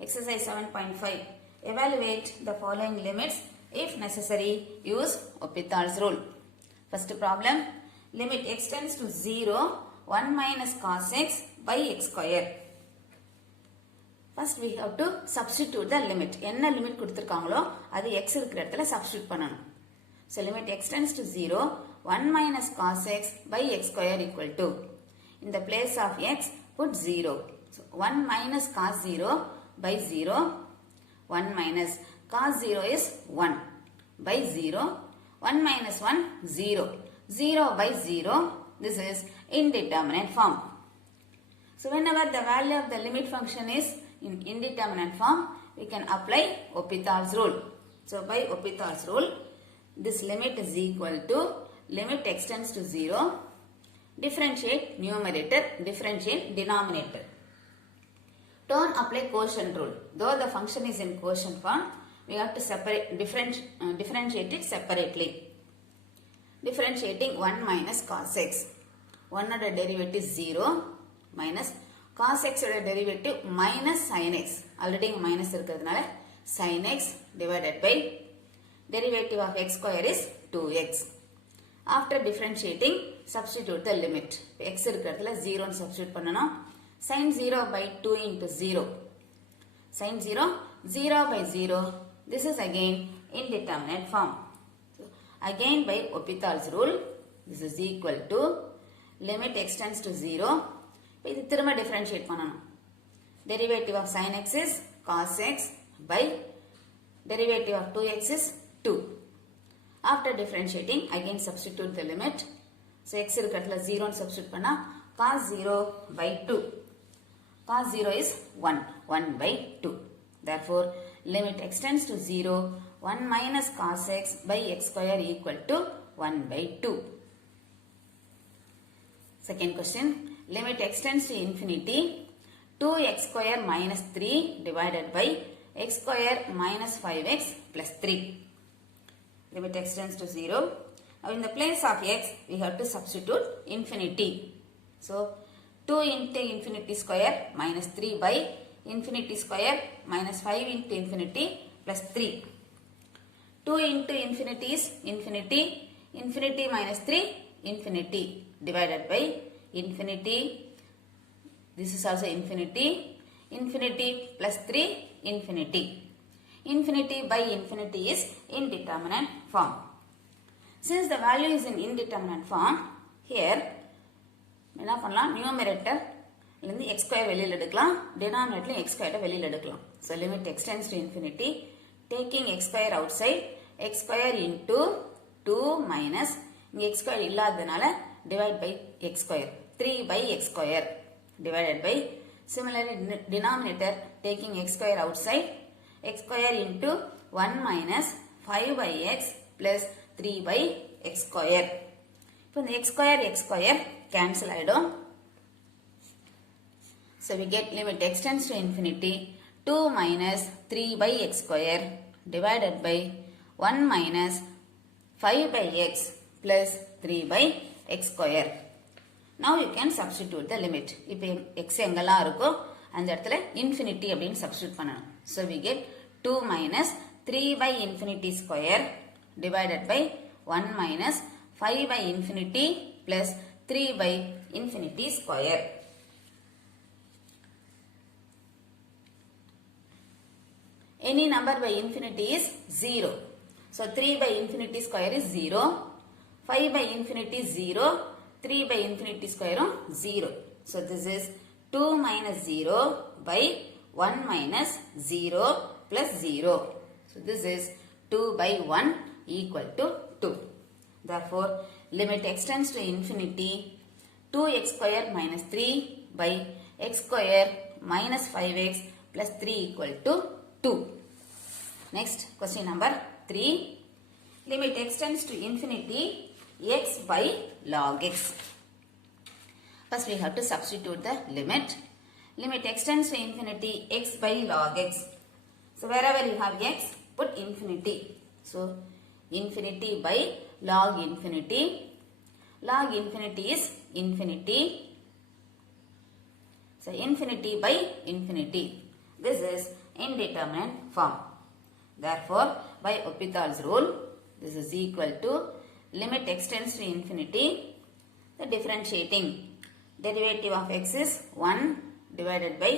Exercise 7.5. Evaluate the following limits. If necessary, use L'Hopital's rule. First problem. Limit x tends to 0, 1 minus cos x by x square. First we have to substitute the limit. என்ன limit கொடுத்திருக்காங்களோ அது x இருக்கிற இடத்துல substitute பண்ணணும். So limit x tends to 0, 1 minus cos x by x square equal to. In the place of x, put 0. So 1 minus cos 0 by 0. 1 minus cos 0 is 1 by 0. 1 minus 1, 0. 0 by 0, this is indeterminate form. So whenever the value of the limit function is in indeterminate form, we can apply L'Hopital's rule. So by L'Hopital's rule, this limit is equal to limit x tends to 0, differentiate numerator, differentiate denominator. Don't apply quotient rule. Though the function is in quotient form, we have to differentiate it separately. Differentiating 1 minus cos x. 1 oda derivative 0 minus cos x oda derivative minus sin x. Already minus irukradhunala sin x divided by derivative of x square is 2x. After differentiating, substitute the limit. X irukradhula 0 nu substitute pannanom. Sin 0 by 2 into 0. Sin 0, 0 by 0. This is again indeterminate form. So, again by L'Hopital's rule, this is equal to limit x tends to 0. இது திரும்ப differentiate பண்ணணும். Derivative of sin x is cos x by derivative of 2x is 2. After differentiating, again substitute the limit. So x இருக்கிறதுல 0 substitute பண்ணா cos 0 by 2. Cos 0 is 1. 1 by 2. Therefore, limit x tends to 0, 1 minus cos x by x square equal to 1 by 2. Second question. Limit x tends to infinity, 2x square minus 3 divided by x square minus 5x plus 3. Limit x tends to 0. Now in the place of x, we have to substitute infinity. So 2 into infinity square minus 3 by infinity square minus 5 into infinity plus 3. 2 into infinity is infinity. Infinity minus 3, infinity divided by infinity. This is also infinity. Infinity plus 3, infinity. Infinity by infinity is indeterminate form. Since the value is in indeterminate form, here என்ன பண்ணலாம், numerator இருந்து x square வெளியில் எடுக்கலாம், denominator x square வெளியில் எடுக்கலாம். So limit x tends to infinity, taking x square outside, x square into 2 minus இங்க x square இல்லாததுனால divide by x square, 3 by x square divided by, similarly denominator taking x square outside, x square into 1 minus 5 by x plus 3 by x square. இப்போ இந்த x square cancel ஆயிடும். So we get limit x tends to infinity, 2 minus 3 by x square divided by 1 minus 5 by x plus 3 by x square. Now you can substitute the limit. இப்போ x எங்கெல்லாம் இருக்கோ அந்த இடத்துல infinity அப்படின்னு substitute பண்ணணும். So we get 2 minus 3 by infinity square divided by 1 minus 5 by infinity plus 3 by infinity square. Any number by infinity is 0. So 3 by infinity square is 0. 5 by infinity is 0. 3 by infinity square is 0. So this is 2 minus 0 by 1 minus 0 plus 0. So this is 2 by 1 equal to 2. Therefore, limit x tends to infinity, 2x square minus 3 by x square minus 5x plus 3 equal to 2. Next, question number 3. Limit x tends to infinity, x by log x. First, we have to substitute the limit. Limit x tends to infinity, x by log x. So, wherever you have x, put infinity. So, infinity by log infinity. Log infinity is infinity. So, infinity by infinity. This is indeterminate form. Therefore, by L'Hopital's rule, this is equal to limit x tends to infinity. The differentiating derivative of x is 1 divided by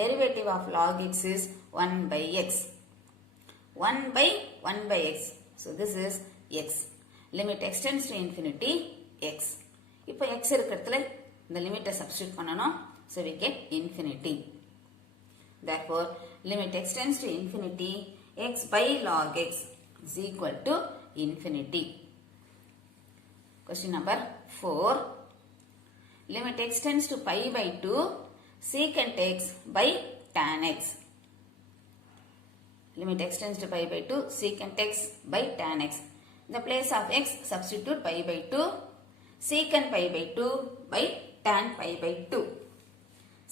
derivative of log x is 1 by x. 1 by 1 by x. So this is x. Limit x tends to infinity x. இப்போ x இருக்கிறதுல இந்த லிமிட்டை substitute பண்ணணும். So we get infinity. Therefore, limit x tends to infinity, x by log x is equal to infinity. Question number 4. Limit x tends to pi by 2, secant x by tan x. Limit x tends to pi by 2, secant x by tan x. In the place of x, substitute pi by 2, secant pi by 2 by tan pi by 2.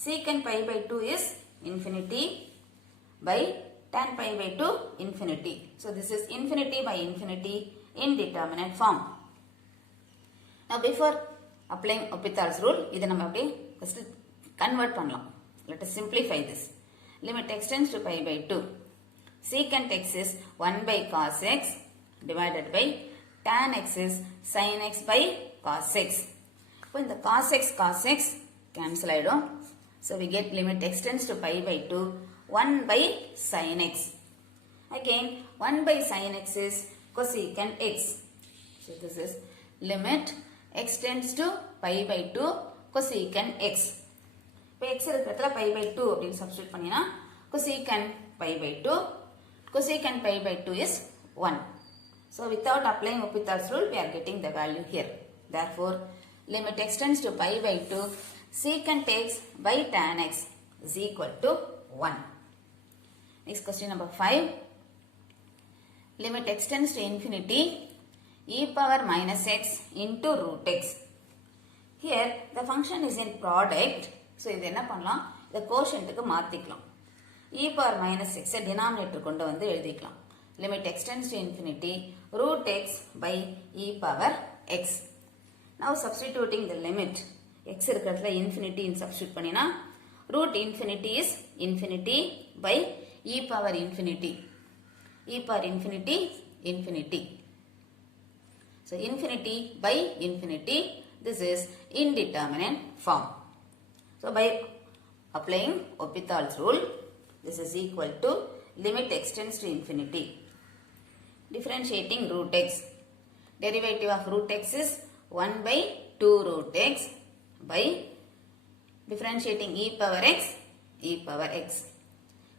Secant pi by 2 is infinity by tan pi by 2 infinity. So this is infinity by infinity indeterminate form. Now before applying L'Hopital's rule, இதை நம்ம அப்படியே first convert பண்ணலாம். Let us simplify this. Limit x tends to pi by 2. Secant x is 1 by cos x divided by tan x is sin x by cos x. இப்போ இந்த cos x cancel ஆயிடும். So we get limit x tends to pi by 2, 1 by sin x. Again, 1 by sin x is cosecant x. So this is limit x tends to pi by 2, cosecant x. இப்போ x இருக்கிறதுல pi by 2 அப்படின்னு substitute பண்ணினா cosecant pi by 2. Cosecant pi by 2 is 1. So without applying L'Hopital's rule, we are getting the value here. Therefore, limit x tends to pi by 2, secant x by tan x is equal to 1. Next question number 5. Limit x tends to infinity, e power minus x into root x. Here, the function is in product. So, இது என்ன பண்ணலாம்? இந்த quotientக்கு மாத்திக்கலாம். e power minus x denominator கொண்டு வந்து எழுதிக்கலாம். Limit x tends to infinity, root x by e power x. Now, substituting the limit, x இருக்கிறதுல infinity in substitute பண்ணினா, root infinity is infinity by e power infinity. E power infinity, infinity. So, infinity by infinity, this is indeterminate form. So, by applying L'Hopital's rule, this is equal to limit x tends to infinity. Differentiating root x. Derivative of root x is 1 by 2 root x by differentiating e power x, e power x.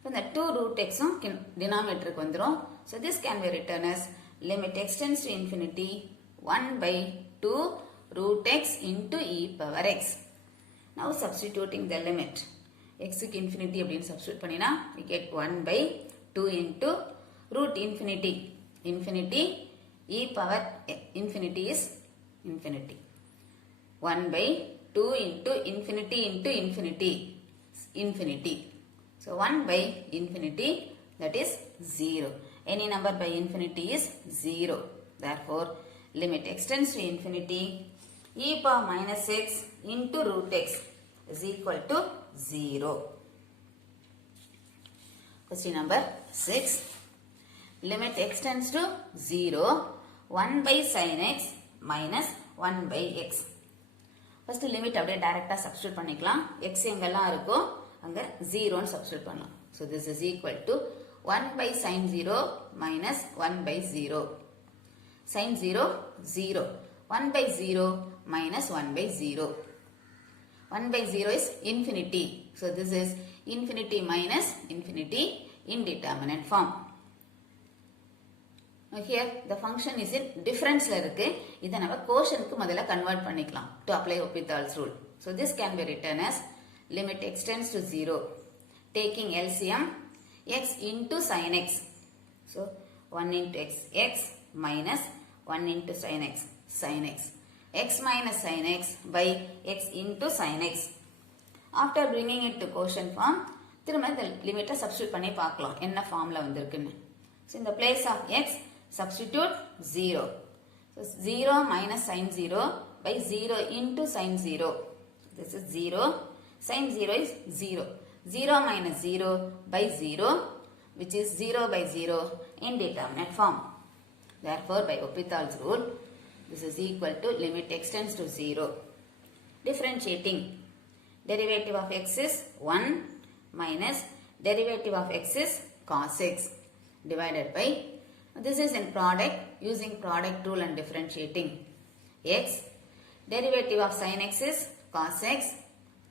So, the 2 root x denominator vandrum. So, this can be written as limit x tends to infinity, 1 by 2 root x into e power x. Now, substituting the limit. X க்கு infinity அப்படின்னு substitute பண்ணினா, we get 1 by 2 into root infinity. Infinity, e power infinity is infinity. 1 by 2 into infinity, infinity. So, 1 by infinity, that is 0. Any number by infinity is 0. Therefore, limit x tends to infinity, e power minus x into root x is equal to 0. Question number 6. Limit x tends to 0, 1 by sin x minus 1 by x. First limit அப்படியே டைரக்டா substitute பண்ணிக்கலாம். x எங்கெல்லாம் இருக்கோ அங்க 0 ன்னு substitute பண்ணலாம். So this is equal to 1 by sin 0 minus 1 by 0. Sin 0, 0. 1 by 0 minus 1 by 0. 1 by 0 is infinity. So this is infinity minus infinity indeterminate form. Now here the function is in difference la irukku. Idha nama quotient ku modala convert panniக்கலாம் to apply L'Hopital's rule. So this can be written as limit x tends to 0, taking LCM x into sin x. So 1 into x minus 1 into sin x, x minus sin x by x into sin x. After bringing it to quotient form, திரும்ப இந்த லிமிட்டை substitute பண்ணி பார்க்கலாம் என்ன ஃபார்ம்ல வந்திருக்குன்னு. So in the place of x, substitute 0. So 0 minus sin 0 by 0 into sin 0. This is 0. Sin 0 is 0. 0 minus 0 by 0, which is 0 by 0 indeterminate form. Therefore, by L'Hopital's rule, this is equal to limit x tends to 0. Differentiating, derivative of x is 1 minus derivative of x is cos x divided by, this is in product, using product rule and differentiating, x, derivative of sin x is cos x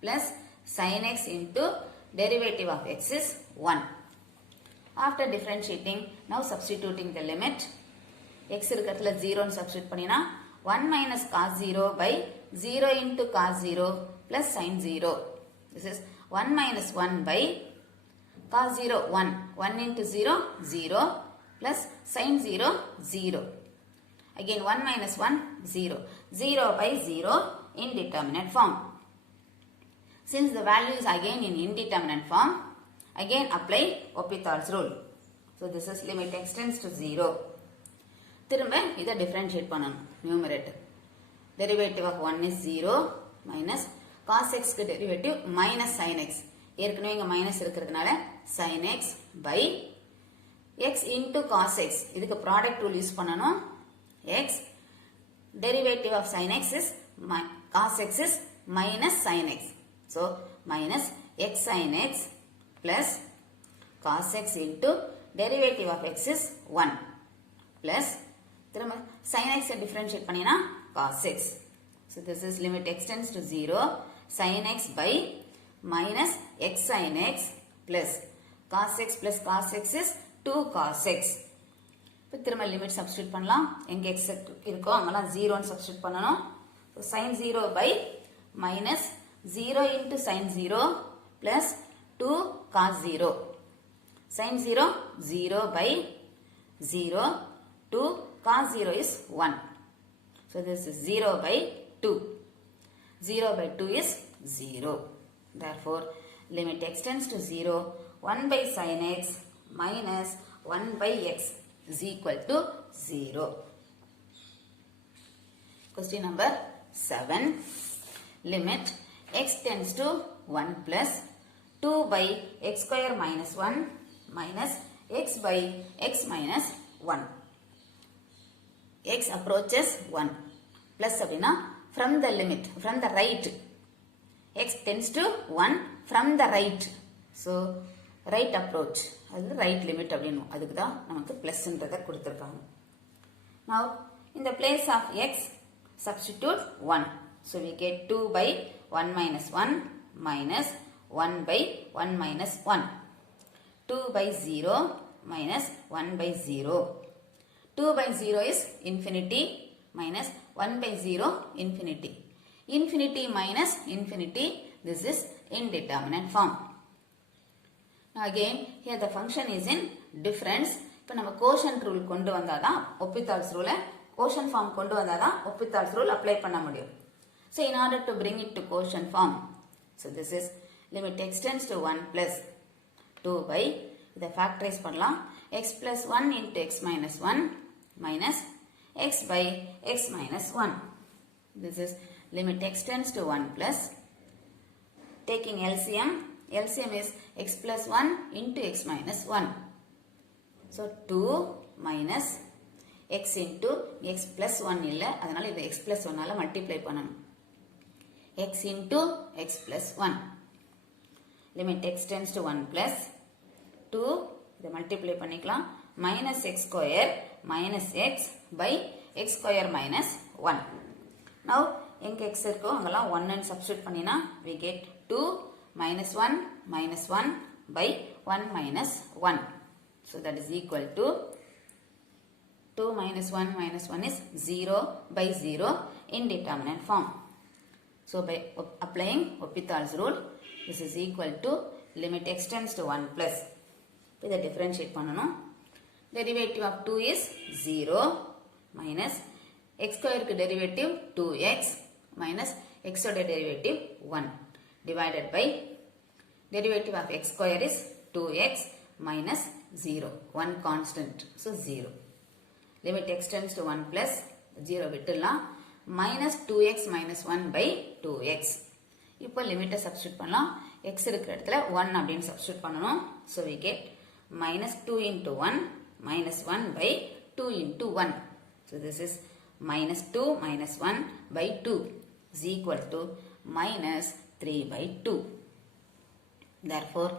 plus sin x into derivative of x is 1. After differentiating, now substituting the limit, x இருக்கிறதுல 0 substitute பண்ணினா 1 minus cos 0 by 0 into cos 0 plus sin 0. This is 1 minus 1 by cos 0 1. 1 into 0 0 plus sin 0 0. Again 1 minus 1 0. 0 by 0 indeterminate form. Since the value is again in indeterminate form, again apply L'Hopital's rule. So this is limit x tends to 0. திரும்ப இதை differentiate பண்ணணும். Numerator. Derivative of 1 is 0 minus cos x க்கு derivative minus sin x. ஏற்கனவே இங்க minus இருக்கிறதுனால sin x by x into cos x. இதுக்கு product rule use பண்ணணும். X derivative of sin x is cos x is minus sin x. So minus x sin x plus cos x into derivative of x is 1 plus sin x differentiate பண்ணினா cos x. So this is limit x tends to 0 sin x by minus x sin x plus cos x is 2 cos x. இப்போ திரும்ப limit substitute பண்ணலாம். எங்க x இருக்கோ அங்கெல்லாம் 0 ன்னு substitute பண்ணனும். So sin 0 by minus 0 into sin 0 plus 2 cos 0. Sin 0 0 by 0 2 cos 0 is 1. So this is 0 by 2. 0 by 2 is 0. Therefore, limit x tends to 0, 1 by sin x minus 1 by x is equal to 0. Question number 7. Limit x tends to 1 plus 2 by x square minus 1 minus x by x minus 1. X approaches 1 plus அப்படினா from the limit, from the right, x tends to 1 from the right. So right approach, அது right limit அப்படினும், அதுக்கு தான் நமக்கு plus ன்றதை கொடுத்திருக்காங்க. Now in the place of x substitute 1. So we get 2 by 1 minus 1 minus 1 by 1 minus 1. 2 by 0 minus 1 by 0. 2 by 0 is infinity minus 1 by 0 infinity. Infinity minus infinity, this is indeterminate form. Now again, here the function is in difference. இப்போ நம்ம quotient rule கொண்டு வந்தாதான் L'Hopital's rule, quotient form கொண்டு வந்தாதான் L'Hopital's rule apply பண்ண முடியும். So in order to bring it to quotient form, so this is limit x tends to 1 plus 2 by, இதை factorize பண்ணலாம், x plus 1 into x minus 1 minus x by x minus 1. This is limit x tends to 1 plus, taking LCM, LCM is x plus 1 into x minus 1. So 2 minus x into x plus 1 இல்ல, அதனால இது x plus 1 ஆல multiply பண்ணணும். X into x plus 1. Limit x tends to 1 plus 2, இதை multiply பண்ணிக்கலாம், minus x square minus x by x square minus 1. Now, எங்க x இருக்கோ அங்கெல்லாம் 1 and substitute பண்ணினா we get 2 minus 1 minus 1 by 1 minus 1. So that is equal to 2 minus 1 is 0 by 0 indeterminate form. So by applying L'Hopital's rule, this is equal to limit x tends to 1 plus. இதை differentiate பண்ணனும். Derivative of 2 is 0 minus x square க்கு derivative 2x minus x oda derivative 1 divided by derivative of x square is 2x minus 0, 1 constant, so 0. Limit x tends to 1 plus 0 விட்டுலாம், minus 2x minus 1 by 2x. இப்போ லிமிட்டை substitute பண்ணலாம், x இருக்கிற இடத்துல 1 அப்படின்னு substitute பண்ணணும். So we get minus 2 into 1 minus 1 by 2 into 1. So this is minus 2 minus 1 by 2 is equal to minus 3 by 2. Therefore,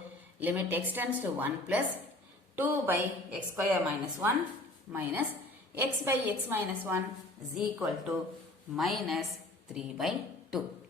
limit x tends to 1 plus 2 by x square minus 1 minus x by x minus 1 is equal to minus 3 by 2.